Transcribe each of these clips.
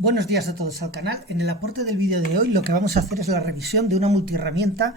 Buenos días a todos al canal. En el aporte del vídeo de hoy lo que vamos a hacer es la revisión de una multiherramienta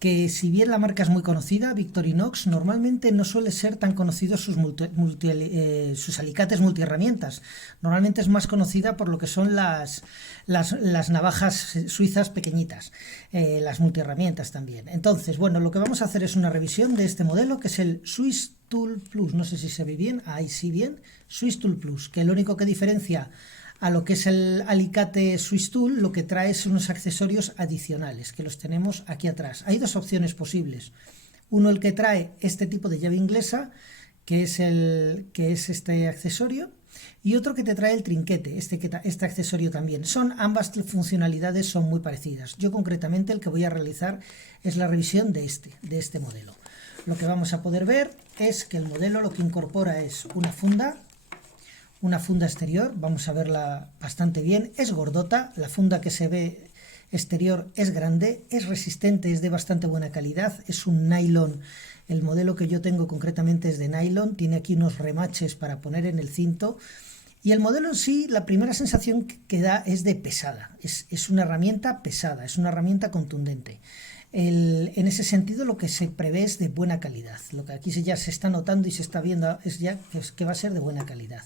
que, si bien la marca es muy conocida, Victorinox, normalmente no suele ser tan conocidos sus alicates multiherramientas. Normalmente es más conocida por lo que son las navajas suizas pequeñitas, las multiherramientas también. Entonces, bueno, lo que vamos a hacer es una revisión de este modelo, que es el Swiss Tool Plus. No sé si se ve bien, ahí sí bien, Swiss Tool Plus, que lo único que diferencia a lo que es el alicate Swiss Tool, lo que trae son unos accesorios adicionales, que los tenemos aquí atrás. Hay dos opciones posibles. Uno, el que trae este tipo de llave inglesa, que es este accesorio, y otro que te trae el trinquete, este accesorio también. Ambas funcionalidades son muy parecidas. Yo concretamente el que voy a realizar es la revisión de este modelo. Lo que vamos a poder ver es que el modelo lo que incorpora es una funda exterior. Vamos a verla bastante bien, es gordota, la funda que se ve exterior es grande, es resistente, es de bastante buena calidad, es un nylon. El modelo que yo tengo concretamente es de nylon, tiene aquí unos remaches para poner en el cinto, y el modelo en sí, la primera sensación que da es de pesada, es una herramienta pesada, es una herramienta contundente. En ese sentido, lo que se prevé es de buena calidad. Lo que aquí ya se está notando y se está viendo es ya que va a ser de buena calidad.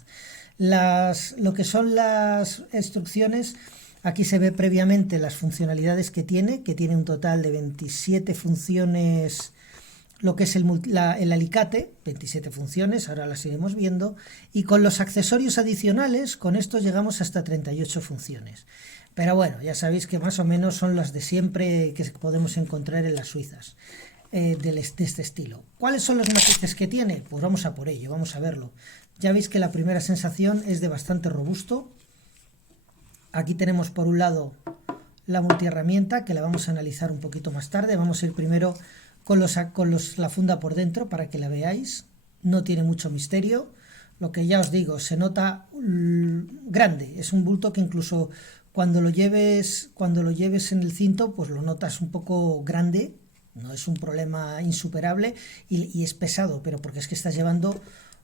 Lo que son las instrucciones, aquí se ve previamente las funcionalidades que tiene un total de 27 funciones, lo que es el alicate, 27 funciones, ahora las iremos viendo, y con los accesorios adicionales, con estos llegamos hasta 38 funciones. Pero bueno, ya sabéis que más o menos son las de siempre que podemos encontrar en las suizas, de este estilo. ¿Cuáles son los matices que tiene? Pues vamos a por ello, vamos a verlo. Ya veis que la primera sensación es de bastante robusto. Aquí tenemos por un lado la multiherramienta, que la vamos a analizar un poquito más tarde. Vamos a ir primero con la funda por dentro para que la veáis. No tiene mucho misterio. Lo que ya os digo, se nota grande. Es un bulto que incluso cuando lo lleves en el cinto, pues lo notas un poco grande. No es un problema insuperable y es pesado, pero porque es que estás llevando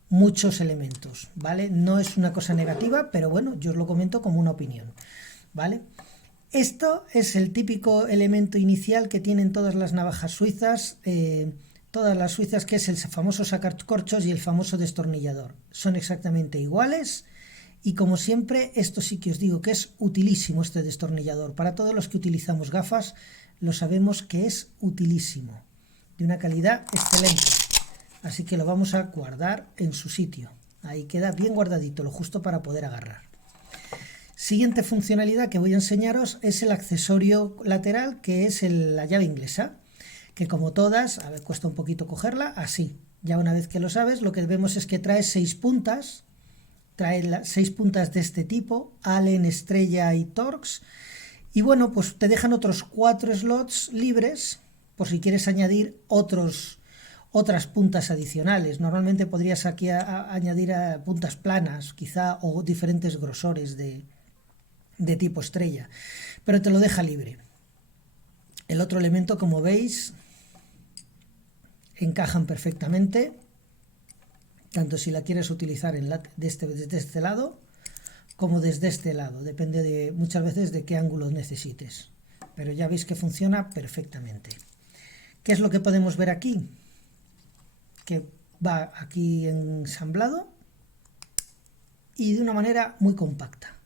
muchos elementos, ¿vale? No es una cosa negativa, pero bueno, yo os lo comento como una opinión, ¿vale? Esto es el típico elemento inicial que tienen todas las navajas suizas, que es el famoso sacacorchos y el famoso destornillador. Son exactamente iguales y, como siempre, esto sí que os digo que es utilísimo, este destornillador. Para todos los que utilizamos gafas, lo sabemos que es utilísimo, de una calidad excelente. Así que lo vamos a guardar en su sitio. Ahí queda bien guardadito, lo justo para poder agarrar. Siguiente funcionalidad que voy a enseñaros es el accesorio lateral, que es la llave inglesa, que como todas, a ver, cuesta un poquito cogerla, así. Ya una vez que lo sabes, lo que vemos es que trae 6 puntas, trae 6 puntas de este tipo, Allen, Estrella y Torx, y bueno, pues te dejan otros 4 slots libres, por si quieres añadir otras puntas adicionales. Normalmente podrías aquí añadir puntas planas, quizá, o diferentes grosores de tipo estrella, pero te lo deja libre. El otro elemento, como veis, encajan perfectamente, tanto si la quieres utilizar desde este lado como desde este lado, depende muchas veces de qué ángulo necesites, pero ya veis que funciona perfectamente. ¿Qué es lo que podemos ver aquí? Que va aquí ensamblado y de una manera muy compacta.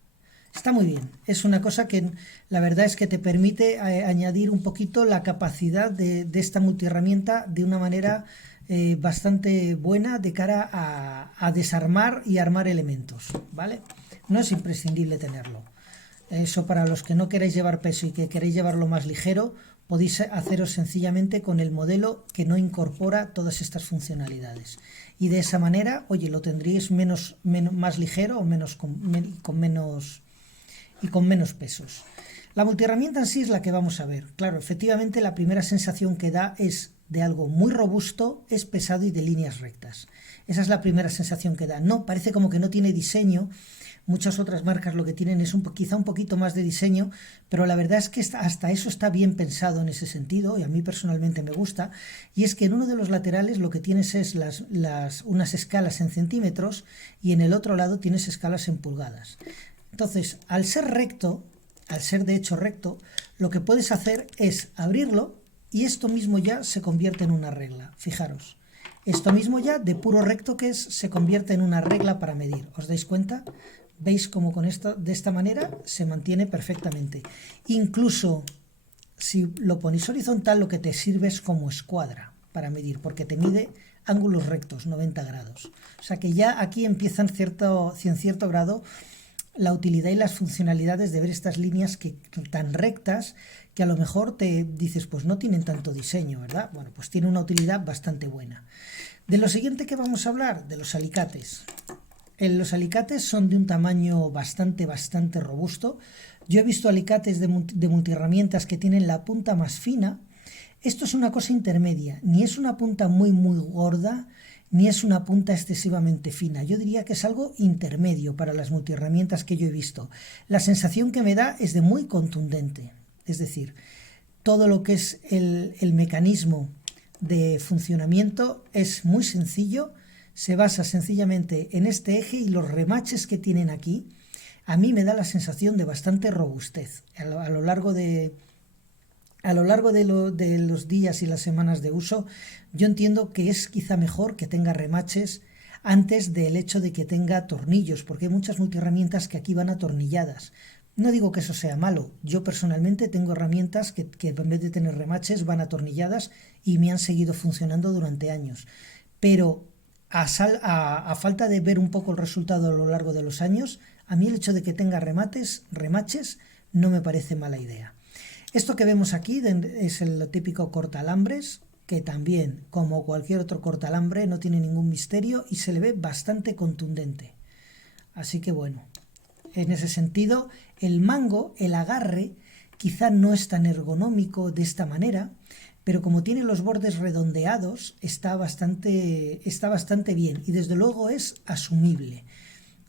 Está muy bien, es una cosa que la verdad es que te permite añadir un poquito la capacidad de esta multiherramienta de una manera bastante buena de cara a desarmar y armar elementos, ¿vale? No es imprescindible tenerlo. Eso, para los que no queréis llevar peso y que queréis llevarlo más ligero, podéis haceros sencillamente con el modelo que no incorpora todas estas funcionalidades. Y de esa manera, oye, lo tendríais más ligero o con menos pesos. La multiherramienta en sí es la que vamos a ver. Claro, efectivamente la primera sensación que da es de algo muy robusto, es pesado y de líneas rectas. Esa es la primera sensación que da. No, parece como que no tiene diseño. Muchas otras marcas lo que tienen es quizá un poquito más de diseño, pero la verdad es que hasta eso está bien pensado en ese sentido, y a mí personalmente me gusta, y es que en uno de los laterales lo que tienes es unas escalas en centímetros y en el otro lado tienes escalas en pulgadas. Entonces, al ser recto, al ser de hecho recto, lo que puedes hacer es abrirlo y esto mismo ya se convierte en una regla. Fijaros, esto mismo ya de puro recto que es, se convierte en una regla para medir. ¿Os dais cuenta? ¿Veis cómo con esto, de esta manera, se mantiene perfectamente? Incluso si lo ponéis horizontal, lo que te sirve es como escuadra para medir, porque te mide ángulos rectos, 90 grados. O sea que ya aquí empiezan en cierto grado la utilidad y las funcionalidades de ver estas líneas tan rectas que a lo mejor te dices, pues no tienen tanto diseño, ¿verdad? Bueno, pues tiene una utilidad bastante buena. De lo siguiente que vamos a hablar, de los alicates. Los alicates son de un tamaño bastante robusto. Yo he visto alicates de multiherramientas que tienen la punta más fina. Esto es una cosa intermedia, ni es una punta muy gorda, ni es una punta excesivamente fina. Yo diría que es algo intermedio para las multiherramientas que yo he visto. La sensación que me da es de muy contundente. Es decir, todo lo que es el mecanismo de funcionamiento es muy sencillo. Se basa sencillamente en este eje y los remaches que tienen aquí. A mí me da la sensación de bastante robustez. A lo largo de los días y las semanas de uso, yo entiendo que es quizá mejor que tenga remaches antes del hecho de que tenga tornillos, porque hay muchas multiherramientas que aquí van atornilladas. No digo que eso sea malo, yo personalmente tengo herramientas que en vez de tener remaches van atornilladas y me han seguido funcionando durante años. Pero a falta de ver un poco el resultado a lo largo de los años, a mí el hecho de que tenga remaches, no me parece mala idea. Esto que vemos aquí es el típico cortalambres, que también, como cualquier otro cortalambre, no tiene ningún misterio y se le ve bastante contundente. Así que bueno, en ese sentido, el mango, el agarre, quizá no es tan ergonómico de esta manera, pero como tiene los bordes redondeados, está bastante bien y desde luego es asumible.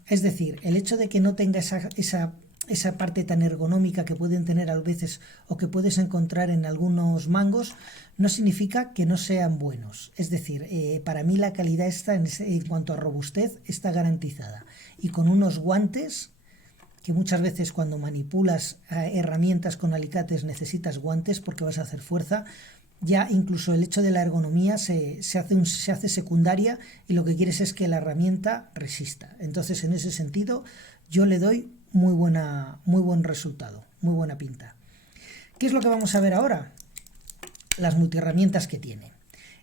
Es decir, el hecho de que no tenga esa parte tan ergonómica que pueden tener a veces o que puedes encontrar en algunos mangos, no significa que no sean buenos. Es decir, para mí la calidad en cuanto a robustez está garantizada. Y con unos guantes, que muchas veces cuando manipulas herramientas con alicates necesitas guantes porque vas a hacer fuerza, ya incluso el hecho de la ergonomía se hace secundaria y lo que quieres es que la herramienta resista. Entonces, en ese sentido, yo le doy muy buen resultado, muy buena pinta. ¿Qué es lo que vamos a ver ahora? Las multiherramientas que tiene.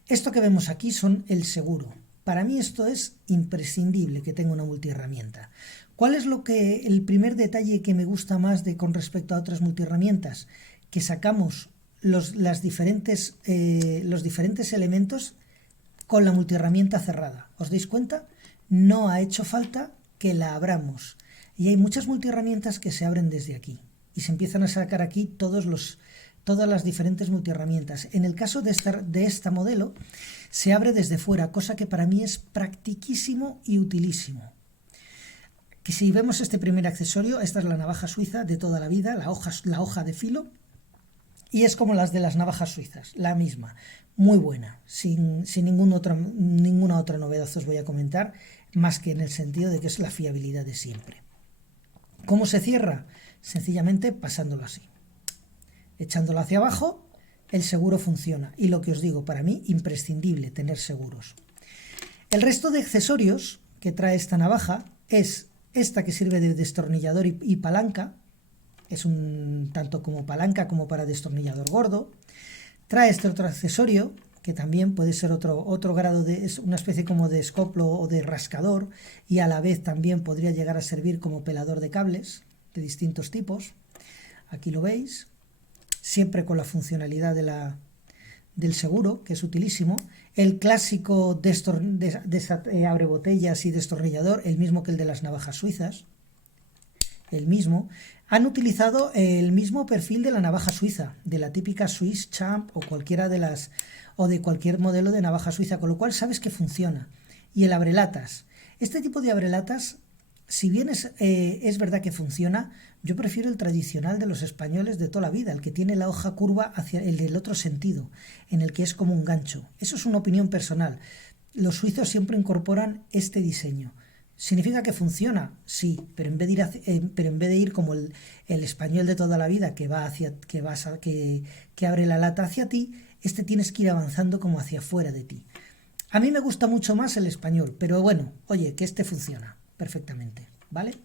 Esto que vemos aquí son el seguro. Para mí esto es imprescindible que tenga una multiherramienta. ¿Cuál es el primer detalle que me gusta más con respecto a otras multiherramientas? Que sacamos los diferentes elementos con la multiherramienta cerrada. ¿Os dais cuenta? No ha hecho falta que la abramos. Y hay muchas multiherramientas que se abren desde aquí. Y se empiezan a sacar aquí todas las diferentes multiherramientas. En el caso de esta modelo, se abre desde fuera, cosa que para mí es practiquísimo y utilísimo. Que si vemos este primer accesorio, esta es la navaja suiza de toda la vida, la hoja de filo. Y es como las de las navajas suizas, la misma, muy buena, sin ninguna otra novedad os voy a comentar, más que en el sentido de que es la fiabilidad de siempre. ¿Cómo se cierra? Sencillamente pasándolo así. Echándolo hacia abajo, el seguro funciona. Y lo que os digo, para mí, imprescindible tener seguros. El resto de accesorios que trae esta navaja es esta que sirve de destornillador y palanca. Es tanto como palanca como para destornillador gordo. Trae este otro accesorio, que también puede ser otro grado es una especie como de escoplo o de rascador, y a la vez también podría llegar a servir como pelador de cables de distintos tipos. Aquí lo veis, siempre con la funcionalidad del seguro, que es utilísimo. El clásico abre botellas y destornillador, el mismo que el de las navajas suizas. El mismo. Han utilizado el mismo perfil de la navaja suiza, de la típica Swiss Champ o de cualquier modelo de navaja suiza, con lo cual sabes que funciona. Y el abrelatas. Este tipo de abrelatas, si bien es verdad que funciona, yo prefiero el tradicional de los españoles de toda la vida, el que tiene la hoja curva hacia el del otro sentido, en el que es como un gancho. Eso es una opinión personal. Los suizos siempre incorporan este diseño. ¿Significa que funciona? Sí, pero en vez de ir, pero en vez de ir como el español de toda la vida que va hacia, que abre la lata hacia ti, este tienes que ir avanzando como hacia afuera de ti. A mí me gusta mucho más el español, pero bueno, oye, que este funciona perfectamente, ¿vale?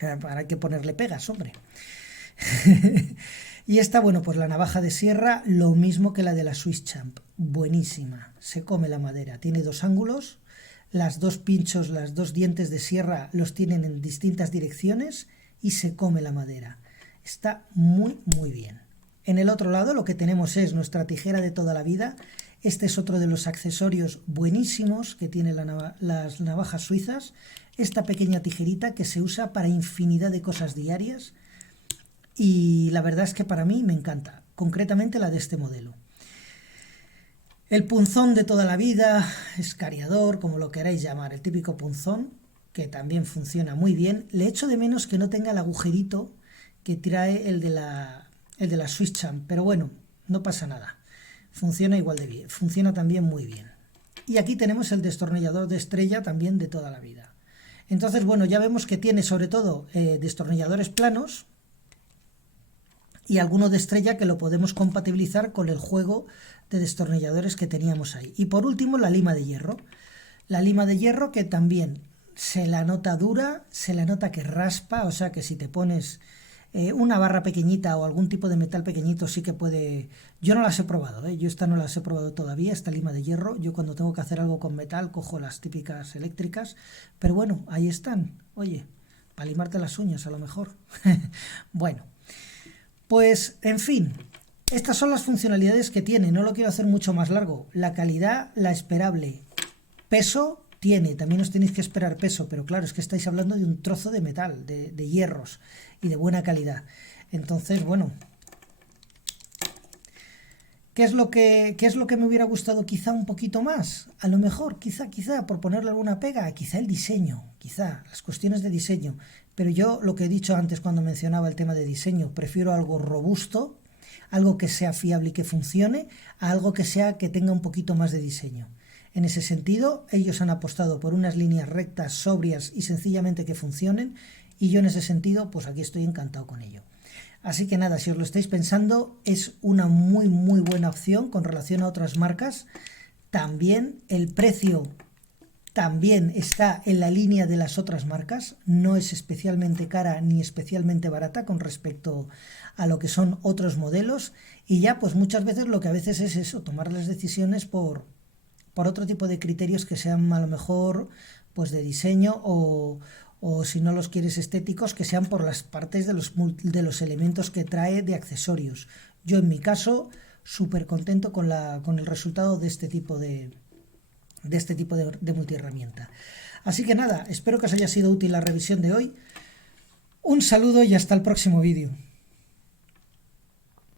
Ahora hay que ponerle pegas, hombre. Y esta, bueno, pues la navaja de sierra, lo mismo que la de la Swiss Champ. Buenísima, se come la madera. Tiene dos ángulos, las dos pinchos, las dos dientes de sierra los tienen en distintas direcciones y se come la madera. Está muy, muy bien. En el otro lado lo que tenemos es nuestra tijera de toda la vida. Este es otro de los accesorios buenísimos que tienen las navajas suizas. Esta pequeña tijerita que se usa para infinidad de cosas diarias. Y la verdad es que para mí me encanta, concretamente la de este modelo. El punzón de toda la vida, escariador, como lo queráis llamar, el típico punzón, que también funciona muy bien. Le echo de menos que no tenga el agujerito que trae el de la Swiss Champ, pero bueno, no pasa nada. Funciona igual de bien, funciona también muy bien. Y aquí tenemos el destornillador de estrella también de toda la vida. Entonces, bueno, ya vemos que tiene sobre todo destornilladores planos, y alguno de estrella que lo podemos compatibilizar con el juego de destornilladores que teníamos ahí. Y por último la lima de hierro. La lima de hierro que también se la nota dura, se la nota que raspa, o sea que si te pones una barra pequeñita o algún tipo de metal pequeñito sí que puede... Yo no las he probado, yo esta no las he probado todavía, esta lima de hierro. Yo cuando tengo que hacer algo con metal cojo las típicas eléctricas, pero bueno, ahí están, oye, para limarte las uñas a lo mejor. Bueno. Pues, en fin, estas son las funcionalidades que tiene, no lo quiero hacer mucho más largo. La calidad, la esperable. Peso tiene, también os tenéis que esperar peso, pero claro, es que estáis hablando de un trozo de metal, de hierros y de buena calidad. Entonces, bueno, ¿qué es lo que me hubiera gustado quizá un poquito más? A lo mejor, quizá, por ponerle alguna pega, quizá el diseño, quizá, las cuestiones de diseño. Pero yo, lo que he dicho antes cuando mencionaba el tema de diseño, prefiero algo robusto, algo que sea fiable y que funcione, a algo que tenga un poquito más de diseño. En ese sentido, ellos han apostado por unas líneas rectas, sobrias y sencillamente que funcionen, y yo en ese sentido, pues aquí estoy encantado con ello. Así que nada, si os lo estáis pensando, es una muy muy buena opción con relación a otras marcas. También el precio también está en la línea de las otras marcas, no es especialmente cara ni especialmente barata con respecto a lo que son otros modelos, y ya pues muchas veces lo que a veces es eso, tomar las decisiones por otro tipo de criterios que sean a lo mejor pues de diseño o si no los quieres estéticos, que sean por las partes de los elementos que trae de accesorios. Yo en mi caso, súper contento con el resultado de este tipo de multiherramienta. Así que nada, espero que os haya sido útil la revisión de hoy. Un saludo y hasta el próximo vídeo.